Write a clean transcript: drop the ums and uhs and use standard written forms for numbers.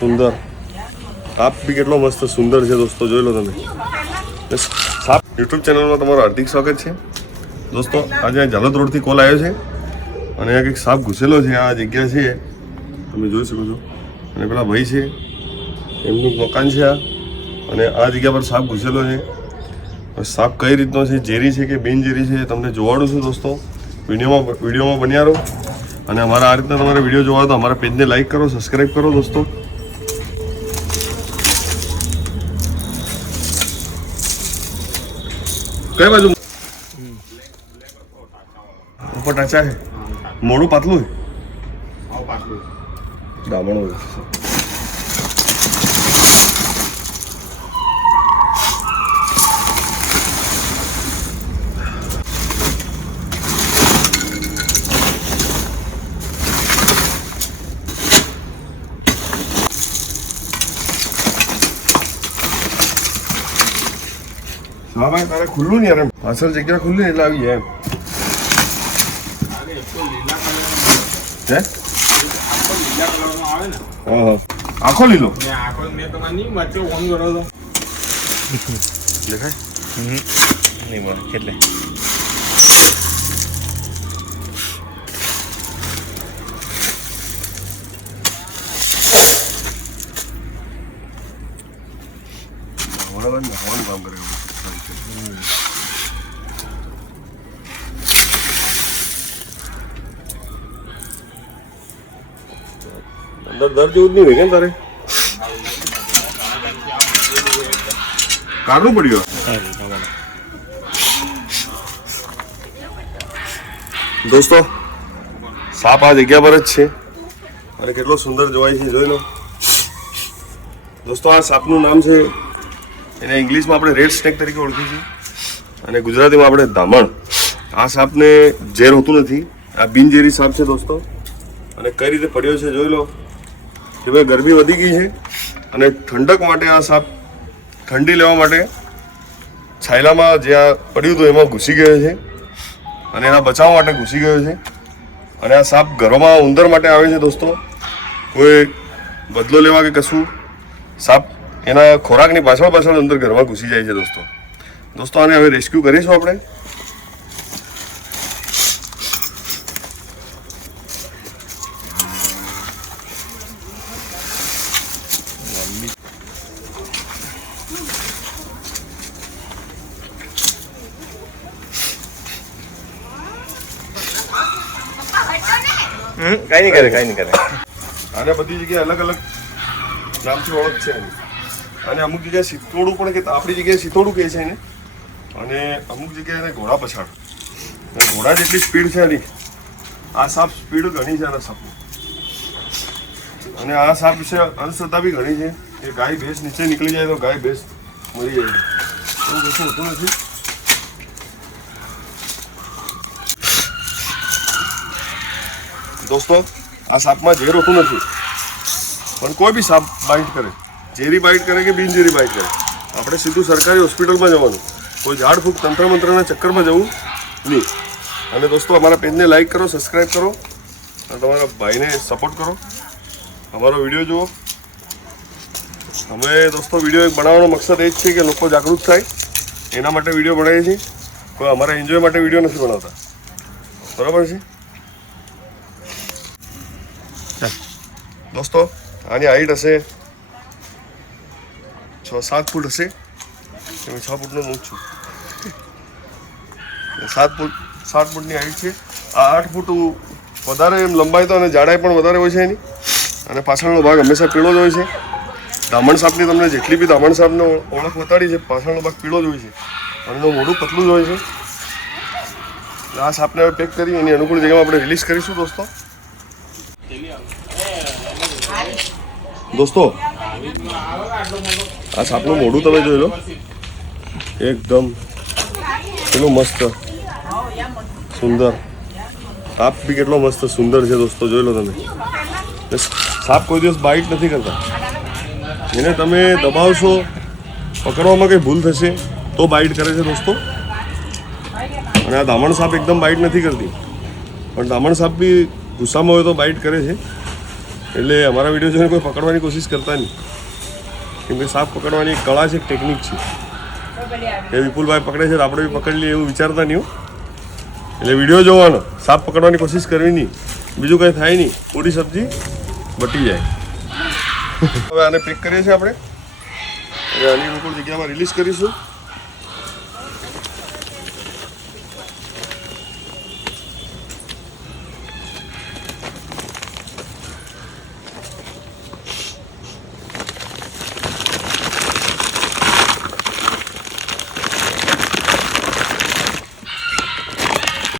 સુંદર સાપ બી કેટલો મસ્ત સુંદર છે દોસ્તો, જોઈ લો તમે. સાપ યુટ્યુબ ચેનલમાં તમારું હાર્દિક સ્વાગત છે દોસ્તો. આજે ઝાલોદ રોડથી કોલ આવ્યો છે અને અહીંયા કંઈક સાપ ઘૂસેલો છે. આ જગ્યા છે તમે જોઈ શકો છો. અને પેલા ભાઈ છે એમનું મકાન છે આ, અને આ જગ્યા પર સાપ ઘૂસેલો છે. સાપ કઈ રીતનો છે, ઝેરી છે કે બિનઝેરી છે, તમને જોવાડું છું દોસ્તો. વિડીયોમાં બન્યા રહો. અને અમારા આ રીતના તમારે વિડીયો જોવા તો અમારા પેજને લાઈક કરો, સબસ્ક્રાઈબ કરો દોસ્તો. કઈ બાજુ ઉપર ટાચા છે, મોડું પાતલું છે, દામણું છે. હા ભાઈ, તારે ખુલ્લું નહીં યાર, પાછળ જગ્યા ખુલ્લી એટલે આવી જાય એમ. આખો લીલો દેખાય નહીં મળે એટલે બરાબર ને હવાનું કામ કરે. અંદર દર જેવું જ નહીં હોય કેમ તારે કાઢવું પડ્યું દોસ્તો. સાપ આ જગ્યા પર જ છે અને કેટલો સુંદર જોવાય છે, જોઈ લો દોસ્તો. આ સાપનું નામ છે, એને ઇંગ્લિશમાં આપણે રેડ સ્નેક તરીકે ઓળખીએ છીએ અને ગુજરાતીમાં આપણે દામણ. આ સાપને ઝેર હોતું નથી, આ બિનઝેરી સાપ છે દોસ્તો. અને કઈ રીતે પડ્યો છે જોઈ લો. કે ભાઈ ગરમી વધી ગઈ છે અને ઠંડક માટે આ સાપ ઠંડી લેવા માટે છાયલામાં જ્યાં પડ્યું હતું એમાં ઘૂસી ગયો છે અને એના બચાવ માટે ઘૂસી ગયો છે. અને આ સાપ ઘરોમાં ઉંદર માટે આવે છે દોસ્તો. કોઈ બદલો લેવા કે કશું, સાપ એના ખોરાકની પાછળ અંદર ઘરમાં ઘૂસી જાય છે દોસ્તો. આને હવે રેસ્ક્યુ કરીશું આપણે. કઈ નહીં કરે. આને બધી જગ્યાએ અલગ અલગ નામથી ઓળખ છે અને અમુક જગ્યાએ સિત્તોડું પણ કે આપણી જગ્યાએ સિત્તોડું કહે છે એને. અને અમુક જગ્યાએ એને ઘોડા પછાડ. ઘોડા જેટલી સ્પીડ છે એની, આ સાપ સ્પીડ ઘણી છે આના સાપની. અને આ સાપ વિશે અંધશ્રદ્ધા બી ઘણી છે કે ગાય ભેંસ નીચે નીકળી જાય તો ગાય ભેંસ મરી જાય છે. એવું કશું હોતું નથી દોસ્તો. આ સાપમાં ઝેર હોતું નથી, પણ કોઈ બી સાપ બાઇટ કરે, ઝેરી બાઇટ કરે કે બિનઝેરી બાઇટ કરે, આપણે સીધું સરકારી હોસ્પિટલમાં જવાનું, કોઈ ઝાડ ફૂંક તંત્ર મંત્રના ચક્કરમાં જવું નહીં. અને દોસ્તો અમારા પેજને લાઈક કરો, સબસ્ક્રાઈબ કરો અને તમારા ભાઈને સપોર્ટ કરો. અમારો વિડીયો જુઓ. અમે દોસ્તો વિડીયો એક બનાવવાનો મકસદ એ જ છે કે લોકો જાગૃત થાય, એના માટે વિડીયો બનાવીએ છીએ. કોઈ અમારા એન્જોય માટે વિડીયો નથી બનાવતા, બરાબર છે દોસ્તો. આની હાઈટ હશે 6-7 ફૂટ હશે. હું 6 ફૂટનો હું છું. 7 ફૂટની હાઈટ છે. આ 8 ફૂટ વધારે એમ લંબાઈ તો અને જાડાઈ પણ વધારે હોય છે એની. અને પાછળનો ભાગ હંમેશા પીળો જ હોય છે. દામણ સાપની તમને જેટલી બી દામણ સાપનો ઓળખ બતાડી છે, પાછળનો ભાગ પીળો જ હોય છે અને એનું મોઢું પતલું જ હોય છે. આ સાપને હવે પેક કરી એની અનુકૂળ જગ્યામાં આપણે રિલીઝ કરીશું દોસ્તો. આ સાપનું મોઢું તમે જોઈ લો, એકદમ કેટલું મસ્ત સુંદર. સાપ બી કેટલો મસ્ત સુંદર છે દોસ્તો, જોઈ લો તમે. સાપ કોઈ દિવસ બાઇટ નથી કરતા. એને તમે દબાવશો, પકડવામાં કંઈ ભૂલ થશે તો બાઇટ કરે છે દોસ્તો. અને આ દામણ સાપ એકદમ બાઇટ નથી કરતી, પણ દામણ સાપ બી ગુસ્સામાં હોય તો બાઇટ કરે છે. એટલે અમારા વિડીયો જોઈને કોઈ પકડવાની કોશિશ કરતા નહીં, કેમ કે સાપ પકડવાની એક કળા છે, એક ટેકનિક છે. એ વિપુલભાઈ પકડે છે તો આપણે બી પકડી લઈએ એવું વિચારતા નહીં. એટલે વિડીયો જોવાનો, સાપ પકડવાની કોશિશ કરવી નહીં, બીજું કંઈ થાય નહીં, પૂરી સબ્જી બટી જાય. હવે આને પેક કરીએ છીએ આપણે, હવે આની બિલકુલ જગ્યામાં રિલીઝ કરીશું.